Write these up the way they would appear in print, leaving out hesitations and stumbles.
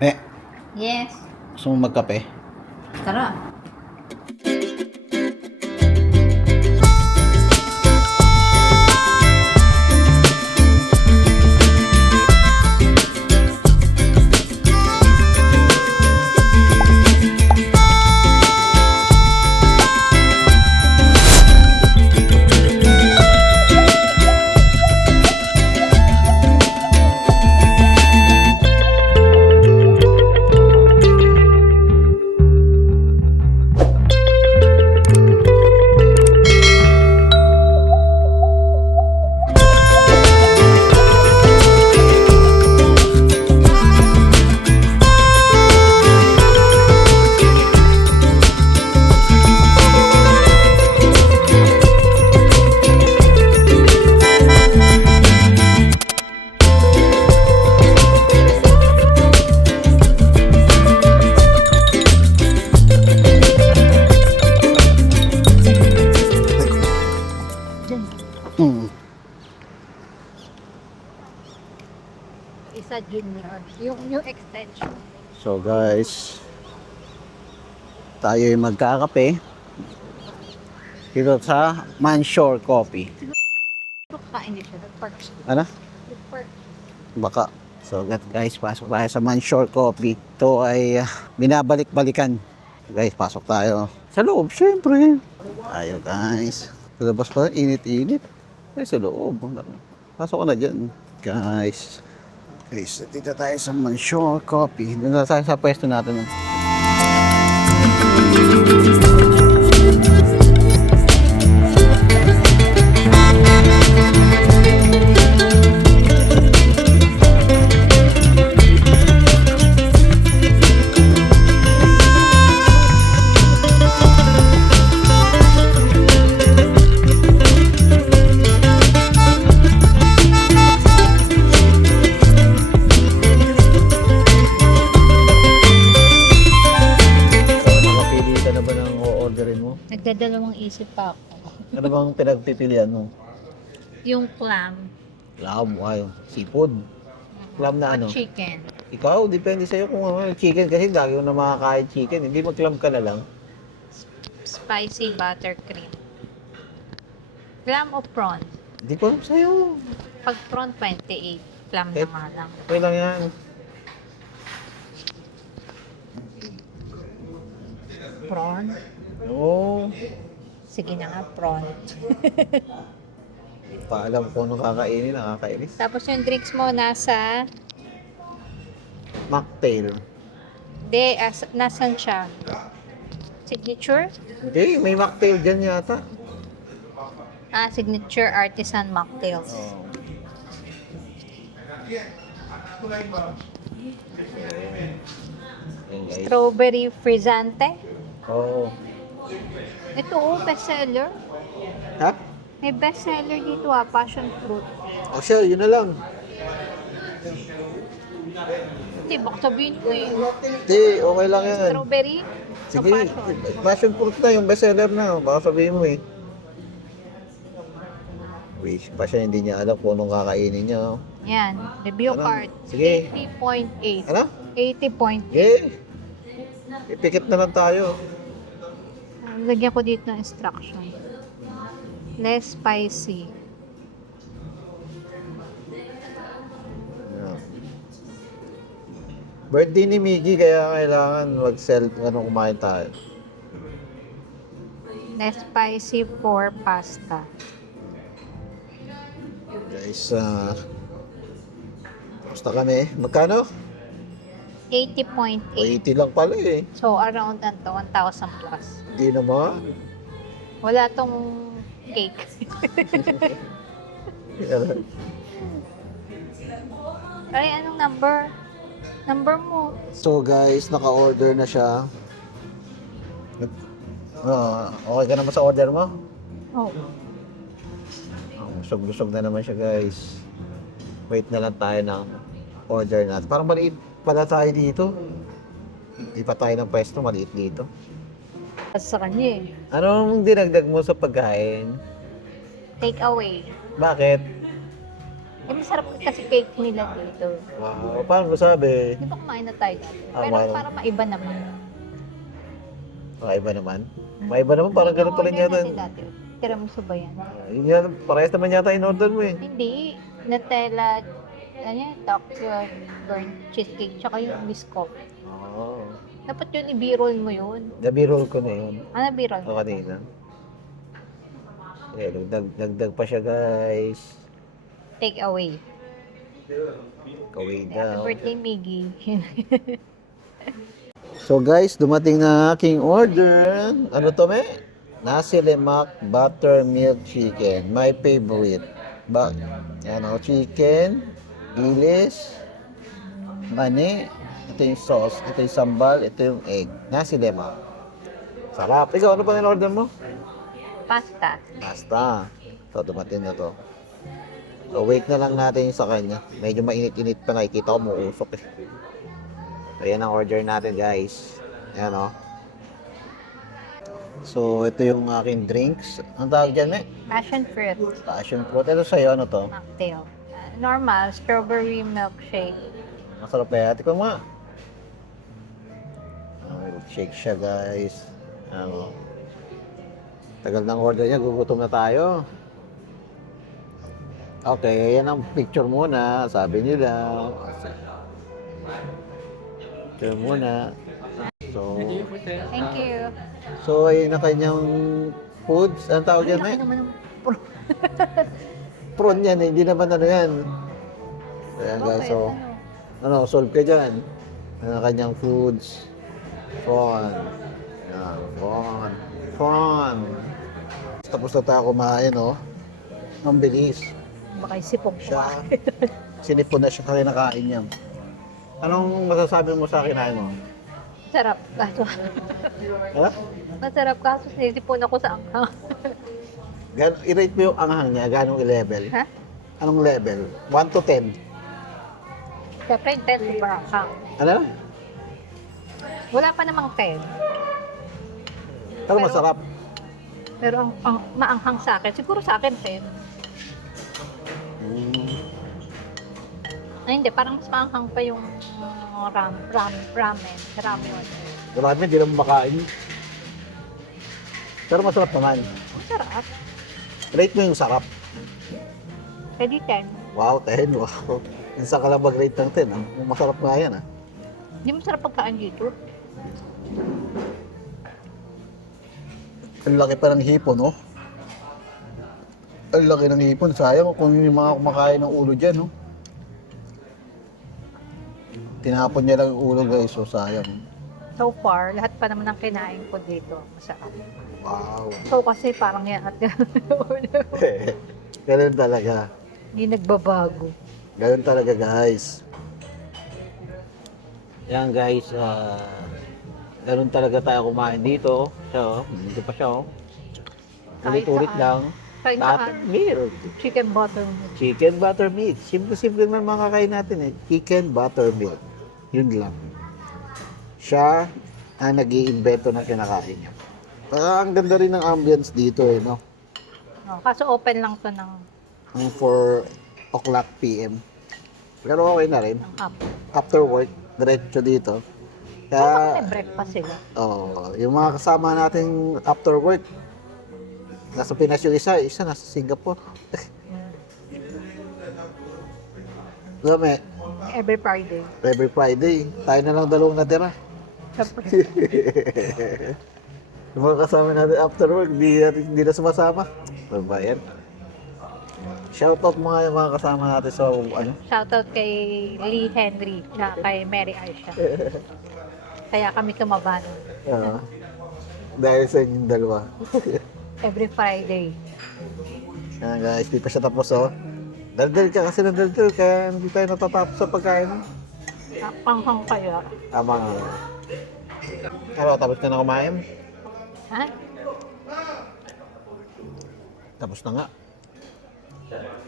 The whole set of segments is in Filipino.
Eh, Yes. gusto mo magkape? Tara. Hmm. Isa junior. Yung new extension. So guys, tayo yung magkakape dito sa Manshore Coffee. Kain din siya. Nag-park siya. Ano? Nag-park. Baka. So guys, pasok tayo sa Manshore Coffee. Ito ay binabalik-balikan. Guys, pasok tayo. Sa loob, syempre. Tayo guys. Sa labas pa, init-init. Ay, sa loob. Pasok ka na dyan. Guys. Guys, dito tayo sa Manshore Coffee. Dito tayo sa pwesto natin. Nakapili ka na ba ng o-orderin mo? Nagdadalawang isip pa ako. Ano bang pinagpipilian mo? Yung clam. Clam, ay, seafood. Clam na ano? At chicken. Ikaw, depende sa'yo kung ano, chicken kasi lagi mo na makakain chicken. Hindi mag-clam ka na lang. Spicy buttercream. Clam o prawn? Hindi ko alam sa'yo. Pag prawn, 28. Clam Eh, na nga lang. Okay lang yan. Prawn? Oo. Sige na nga, prawn. Hindi pa alam kung ano kakainin, nakakainis. Tapos yung drinks mo nasa... Mocktail. De, nasan siya? Signature? Hindi, may mocktail dyan yata. Signature artisan mocktails. Oo. Ayan, guys. Strawberry frizzante. Oo. Ito, bestseller. Ha? May bestseller dito passion fruit. O siya, yun na lang. Hindi, baka sabihin ko Hindi, okay lang yan. strawberry. Sige, Passion. passion fruit na, yung bestseller na. Baka sabihin mo eh. Wish pa siya, hindi niya alam kung anong kakainin niya. Oh. Yan, review Ano? card. Sige. 80.8. Ano? 80.8. Okay. Ipikit na lang tayo. Lagyan ko dito ng instruction. Less spicy. Ayan. Birthday ni Miggy, kaya kailangan mag-sell, kumain tayo. Less spicy for pasta. Guys, basta kami. Magkano? 80.8. 80 lang pala eh. So, around 1,000 plus. Hindi naman. Wala tong cake. Ay, anong number? Number mo. So guys, naka-order na siya. Okay ka naman sa order mo? Oh. Lusog-lusog na naman siya guys. Wait na lang tayo ng order natin. Parang maliit pala tayo dito. Di pa tayo ng pwesto, maliit dito. Sa kanya eh. Anong dinagdag mo sa pagkain? Take away. Bakit? Eh, masarap kasi cake nila dito. Wow, paano mo sabi? Di ba kumain na tayo dati? Ah, Pero kumain na. para maiba naman. Maiba naman. Maiba naman, parang ganun pa rin Order yata. natin dati. Tiramisu ba yan? Yun yan, parehas naman yata in order mo eh. Hindi. Nutella, ano yan, Tokyo burnt cheesecake, tsaka yung biscuit. Oo. Dapat yun, i-b-roll mo yun. Nabi-roll ko na yun. Ano b-roll O mo? kanina. Okay, dagdag pa siya guys. Take away. Kawin Happy daw. birthday, Miggy. So guys, dumating na aking order. Ano to me? Nasi lemak buttermilk chicken. My favorite. Ano, chicken, gilis, mani, ito yung sauce, ito yung sambal, ito yung egg. Nasi lemak. Sarap. Ikaw, ano pa in-order mo? Pasta. Pasta. So, dumating na to. So, wait na lang natin yung sa kanya. Medyo mainit-init pa, nakikita ko muusok eh. So, yan ang order natin guys. Ayan o. So, ito yung aking drinks. Ang tawag dyan eh? Passion fruit. Passion fruit. Ito sa'yo, ano to? Mocktail. Normal, strawberry milkshake. Masarap kaya. Ito ko nga. Shake siya guys. Ano. Tagal ng order niya, gugutom na tayo. Okay, yan ang picture muna. Sabi nila. Picture muna. So, Thank you. so ayun na kanyang foods. Ang tawag yan, Laki eh? naman ng Prawn yan, eh. Hindi naman ano yan. Ayan guys, Okay, so, ano, solve ka dyan. Ano kanyang foods. Prawn. Yan, prawn. Prawn. Tapos na tayo kumain, oh. Ang bilis. Baka isipong Siya, kumain. sinipon na siya kanina kain niya. Anong masasabi mo sa kinain mo? Sarap. Kaso, Ha? masarap kaso sinisipon ako sa anghang. I-rate mo yung anghang niya, ganong level? Ha? Anong level? 1 to 10. Siyempre, 10 super anghang. Ano? Wala pa namang 10. Pero masarap. Pero ang maanghang sa akin, siguro sa akin 10. Ay, hindi. Parang mas maanghang pa yung ramen. Marami, hindi naman makain. Pero masarap naman. Ang sarap. Rate mo yung sarap. Pwede 10. Wow, 10. Wow. Minsan ka lang mag-rate ng 10. Ah. Masarap nga yan. Ah. Hindi masarap pagkaan dito. Ang laki pa ng hipon, oh. Ang laki ng hipon. Sayang kung yung mga kumakain ng ulo dyan, oh. Tinapon niya lang yung ulo, guys. So, sayang. So far, lahat pa naman ng kinain ko dito. Masarap. Wow. So kasi parang yan at Ganun talaga. hindi nagbabago. Ganun talaga, guys. Yan, guys. Ganun talaga tayo kumain dito. Siya, oh. Dito pa siya, oh. Kahit Ulit-ulit saan. lang. Kahit saan. Buttermilk. Chicken buttermilk. Chicken buttermilk. Simple-simple naman mga kakain natin eh. Chicken buttermilk. Yun lang. Siya ang nag-iimbento ng kinakain niya. Ang ganda rin ng ambience dito eh, no? Oh, kaso open lang to ng Ang 4 o'clock PM. Pero okay na rin. app. After work, diretso dito. Kaya Kaya, may breakfast sila. yung mga kasama natin after work, nasa Pinas yung isa nasa Singapore. Dami, Every Friday. every Friday, tayo na lang dalawang natira. Siyempre. Yung mga kasama natin after work, di na sumasama. Ano ba yan? Shoutout mga kasama natin sa ano. Shoutout kay Lee Henry at kay Mary Aisha. Kaya kami kumabanan. Dahil sa inyong dalawa. Every Friday. Yan guys, di pa siya tapos oh. Daldal ka kasi ng daldal, kaya hindi tayo natatapos sa pagkain. Panghang kaya. Tama nga. Ano, tapos ka na kumain? Ha? Tapos na nga.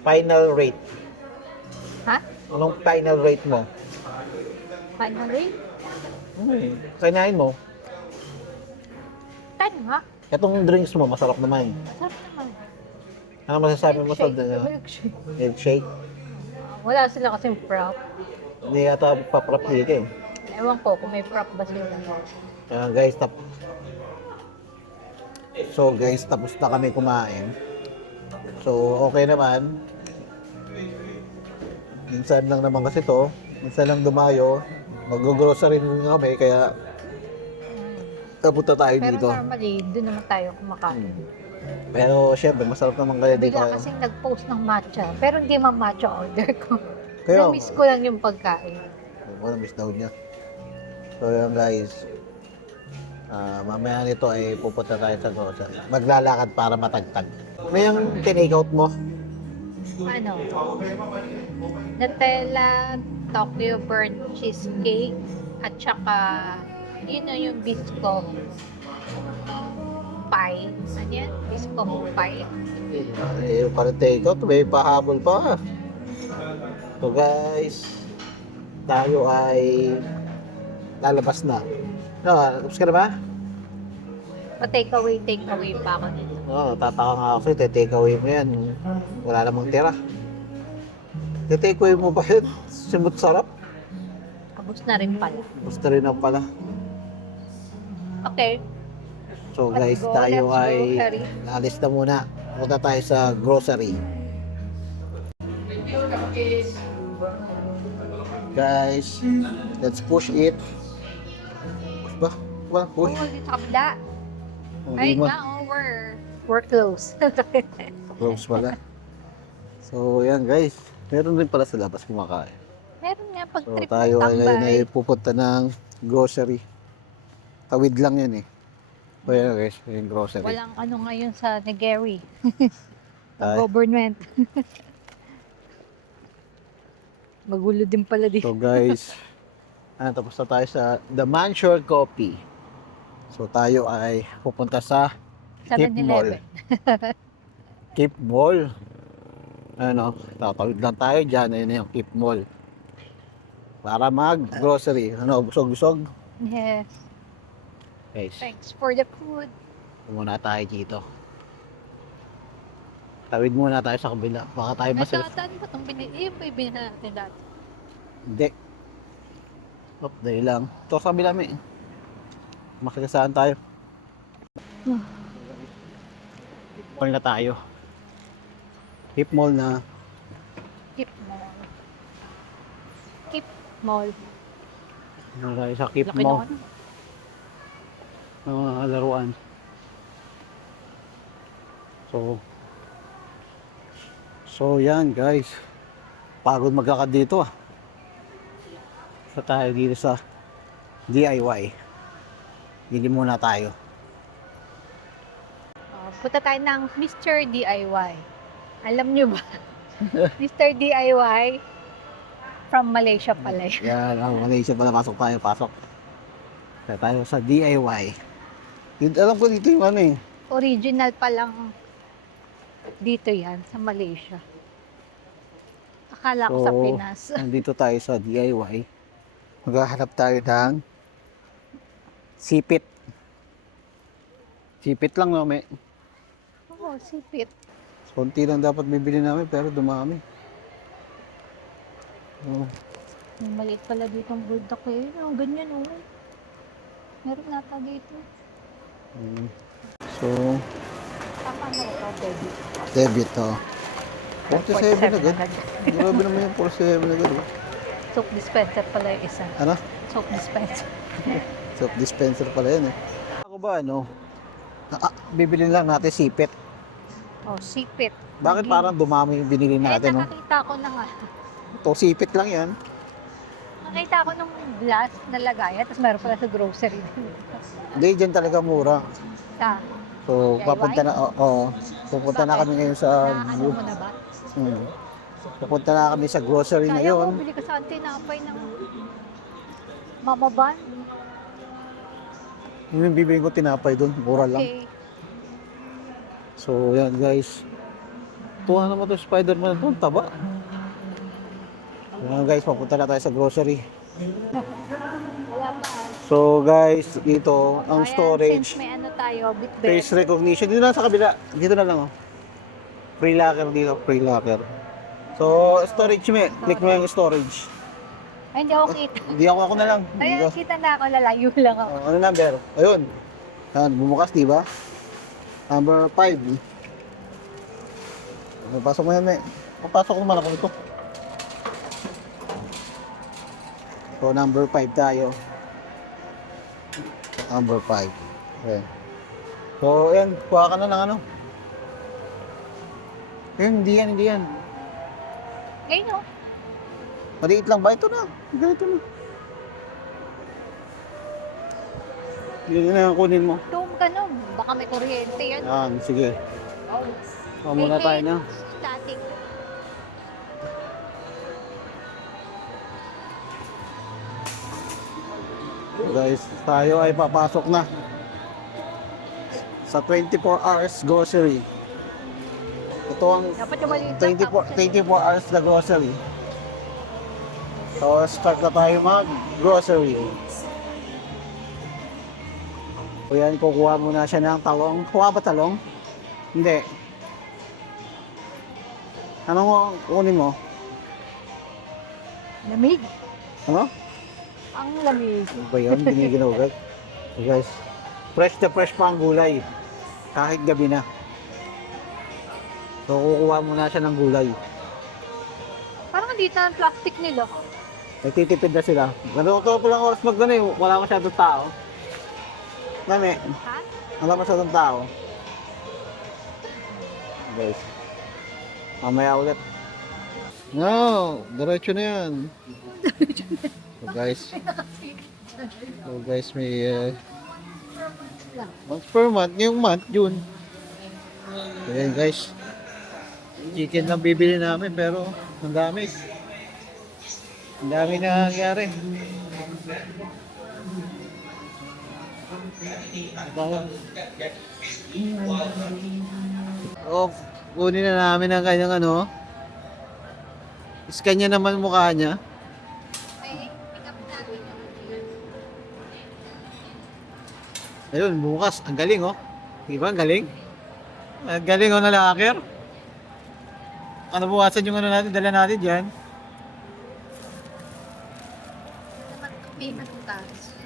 Final rate. Ha? Anong final rate mo? Finally? Kainain mo. 10 nga. Itong drinks mo, masarap naman. Sarap naman. Ano masasabi mo sa Milkshake. milkshake? Wala sila kasing prop. Hindi yata paprap dito eh. Ewan ko kung may prop ba sila. Guys, so guys, tapos na kami kumain. So, okay naman. Minsan lang naman kasi to. Minsan lang dumayo. Mag-grocery rin kami, kaya tapunta tayo Pero dito. normally, doon naman tayo kumakain. Pero syempre, masarap naman kaya dito. Bigla kasing nag-post ng matcha. Pero hindi man matcha order ko. Kaya, Na-miss ko lang yung pagkain. miss daw niya. So yan guys. Mamaya nito ay pupunta tayo sa grocery. Maglalakad para matagtag. May yung tinake out mo? Ano? Nutella, Tokyo burnt cheesecake, at saka, yun na yung bisco pie. Ano yan? Bisco pie. Para take out, may pahabol pa. So guys, tayo ay lalabas na. No, tapos ka na ba? Pa-take away pa ako dito. Oo, tataka nga ako sa'yo, take away mo yan. Wala namang tira. Take away mo ba yun? Simut sarap. Kabus na rin pala. Gusto rin ako pala. Okay. So Let's guys, go, tayo let's go, ay Harry. alis na muna. Punta tayo sa grocery. Guys, let's push it. Push ba? Wala, push. Oh, dito kabila. Ay, Hindi mo. we're close. Close pala. So, yan guys. Meron rin pala sa labas kumakain. Meron nga pag So, trip tayo ng ay ngayon tambay. ay pupunta ng grocery. Tawid lang yan eh. So, yan guys, yung grocery. Walang ano ngayon sa Negeri. Ay. Government. Magulo din pala dito. So guys, tapos na tayo sa The Manshore Coffee. So tayo ay pupunta sa Keep Mall. 7-Eleven. Keep Mall. Ano, tatawid lang tayo dyan. Ayun na yung Keep Mall. Para mag-grocery. Ano, busog-busog? Yes. Guys, Thanks for the food. muna tayo dito. Tawid muna tayo sa kabila. Baka tayo masarap. Saan ba itong binili? Yung ba yung binili natin dati? Hindi. Dahil lang. Ito sa kabila may. Makigasaan tayo. Keep Mall na tayo. Keep Mall na. Keep Mall. Keep Mall. Ano tayo sa Keep Laki Mall. naman. Mga laruan. So yan guys. Pagod magkakad dito ah. So tayo dito sa DIY. Bili muna tayo. Punta tayo ng Mr. DIY. Alam nyo ba? Mr. DIY from Malaysia pala yun. Yan, Malaysia pala. Pasok tayo, pasok. Kaya tayo sa DIY. Yun, alam ko dito yung ano eh. Original pa lang dito yan, sa Malaysia. Akala ko sa So, Pinas. Nandito tayo sa DIY. Maghahanap tayo ng sipit. Sipit lang no, may. Oo, sipit. Konti lang dapat bibili namin pero dumami. Oh. May maliit pala dito ang bulldog eh. Oh, ganyan oh. Meron nata dito. So, Tama na ito, baby. debit to. 47 agad. agad. Grabe naman yung 47 agad. Oh. Soap dispenser pala yung isa. Ano? Soap dispenser. Soap dispenser pala yan eh. Ako ba ano? Bibili lang natin sipit. Oh, sipit. Bakit parang dumami yung binili natin? No? Nakakita ko na nga. Ito sipit lang yan. Nakita ko nung glass na lagayan, tapos meron pala sa grocery. Hindi, dyan talaga mura. Sa, So, DIY? papunta na, pupunta na kami ngayon sa, ano mo na ba? pupunta na kami sa grocery Kaya ngayon. ko, bili ka sa tinapay ng Mama Ban. Yung bibili ko tinapay doon, mura lang. Okay. So, yan guys. Tuwa naman ito Spider-Man ito, taba. Yan guys, papunta na tayo sa grocery. Wala pa. So guys, dito ang Ayan, storage, since may ano tayo, face recognition. Dito lang sa kabila. Dito na lang oh. Free locker dito, free locker. So, storage mo eh. Click mo yung storage. Ay, hindi ako kita. Hindi ako na lang. Ayun, kita na ako. Lalayo lang ako. Ano number? Ayun. Yan, bumukas, di ba? Number 5. Papasok mo yan, eh. Papasok naman ako nito. So, number 5 tayo. Number 5. Okay. So, yan. Kuha ka na ng ano. Hindi yan. Ngayon, oh. Maliit lang ba? Ito na. Ganito na. Yun na yung kunin mo. Tum ka no. Baka may kuryente yan. Yan, sige. Oh. Muna tayo na. Static. Guys, tayo ay papasok na sa 24 hours grocery. Ito ang Dapat yung maliit lang. 24 hours na grocery. So, start na tayo mag-grocery. So, yan, kukuha muna siya ng talong. Kuha ba talong? Hindi. Ano mo, kunin mo? Lamig. Ano? Ang lamig. Ano ba yun? Giniginugad. So, guys, fresh na fresh pa ang gulay. Kahit gabi na. So, kukuha muna siya ng gulay. Parang dito ang plastic nila. Nagtitipid na sila. Ganun ko lang oras magdano eh. Wala masyadong tao. Mami, Ha? wala masyadong tao. Guys. Mamaya ulit. No, diretso na yan. So guys, may once per month, yung month, June. So yan guys. Chicken lang bibili namin pero ang dami. Ang dami na nangyari. Oh, kunin na namin ang kanyang ano. Scan niya naman mukha niya. Ay, pick up natin. Ayun, bukas. Ang galing oh. Di ba? Ang galing. Ang galing oh na locker. Ano bukasan yung ano natin, dala natin dyan. Naman ito pinutas.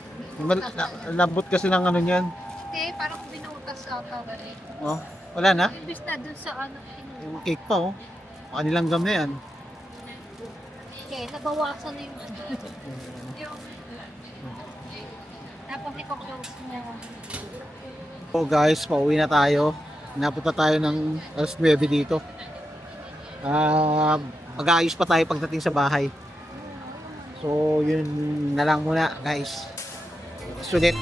Nabot kasi ng ano niyan. Hindi, parang binutas ata ba rin. Oh, wala na. Imbis na dun sa ano. Yung cake pa oh. Kanilang gam na yan. Okay, nabawasan na yung ano. Yung... Tapos iko-close mo. So guys, pauwi na tayo. Napunta tayo ng alas 9 dito. Mag-aayos pa tayo pagdating sa bahay. So yun na lang muna guys. Sulit.